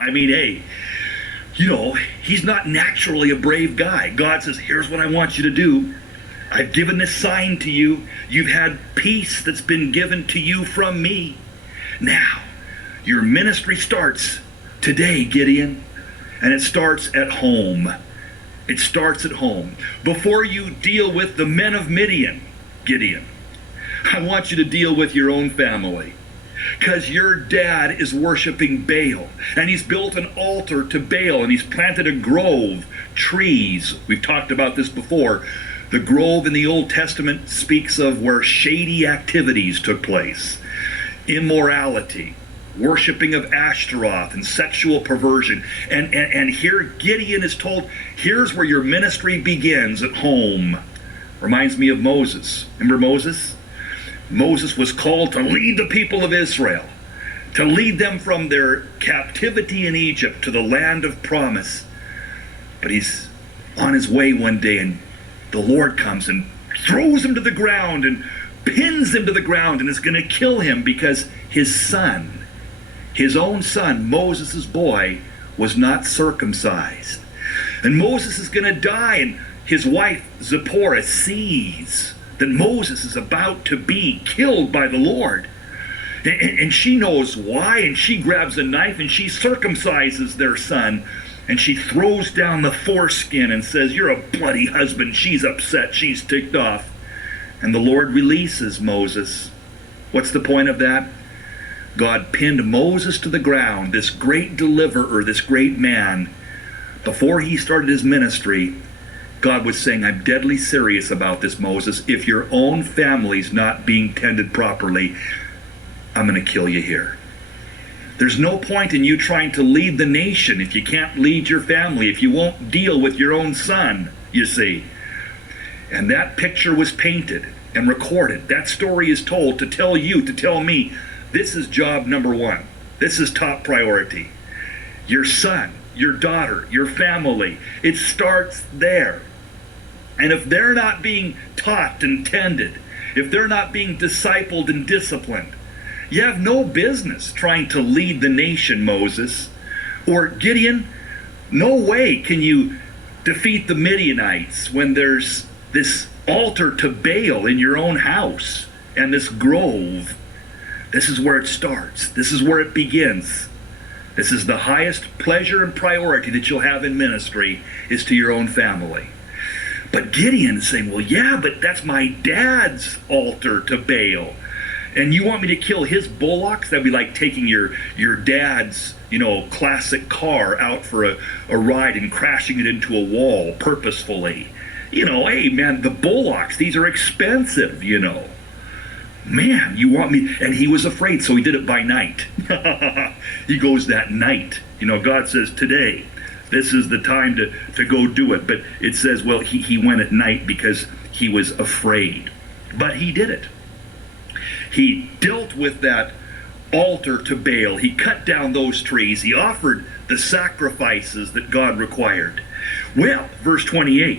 I mean, hey, he's not naturally a brave guy. God says, here's what I want you to do. I've given this sign to you. You've had peace that's been given to you from me. Now, your ministry starts today, Gideon, and it starts at home. It starts at home. Before you deal with the men of Midian, Gideon, I want you to deal with your own family. Because your dad is worshiping Baal, and he's built an altar to Baal, and he's planted a grove, trees. We've talked about this before. The grove in the Old Testament speaks of where shady activities took place, immorality, worshiping of Ashtaroth, and sexual perversion. And here Gideon is told, here's where your ministry begins, at home. Reminds me of Moses. Remember Moses? Moses was called to lead the people of Israel, to lead them from their captivity in Egypt to the land of promise. But he's on his way one day, and the Lord comes and throws him to the ground and pins him to the ground and is going to kill him because his son, his own son, Moses' boy, was not circumcised. And Moses is going to die, and his wife Zipporah sees that Moses is about to be killed by the Lord. And she knows why, and she grabs a knife and she circumcises their son. And she throws down the foreskin and says, "You're a bloody husband." She's upset. She's ticked off. And the Lord releases Moses. What's the point of that? God pinned Moses to the ground, this great deliverer, this great man. Before he started his ministry, God was saying, I'm deadly serious about this, Moses. If your own family's not being tended properly, I'm going to kill you here. There's no point in you trying to lead the nation if you can't lead your family, if you won't deal with your own son, you see. And that picture was painted and recorded. That story is told to tell you, to tell me, this is job number one. This is top priority. Your son, your daughter, your family, it starts there. And if they're not being taught and tended, if they're not being discipled and disciplined, you have no business trying to lead the nation, Moses. Or Gideon, no way can you defeat the Midianites when there's this altar to Baal in your own house and this grove. This is where it starts. This is where it begins. This is the highest pleasure and priority that you'll have in ministry, is to your own family. But Gideon is saying, well, yeah, but that's my dad's altar to Baal. And you want me to kill his bullocks? That'd be like taking your dad's, classic car out for a ride and crashing it into a wall purposefully. Hey, man, the bullocks, these are expensive, Man, you want me? And he was afraid, so he did it by night. He goes that night. God says, today, this is the time to go do it. But it says, well, he went at night because he was afraid. But he did it. He dealt with that altar to Baal. He cut down those trees. He offered the sacrifices that God required. Well, verse 28.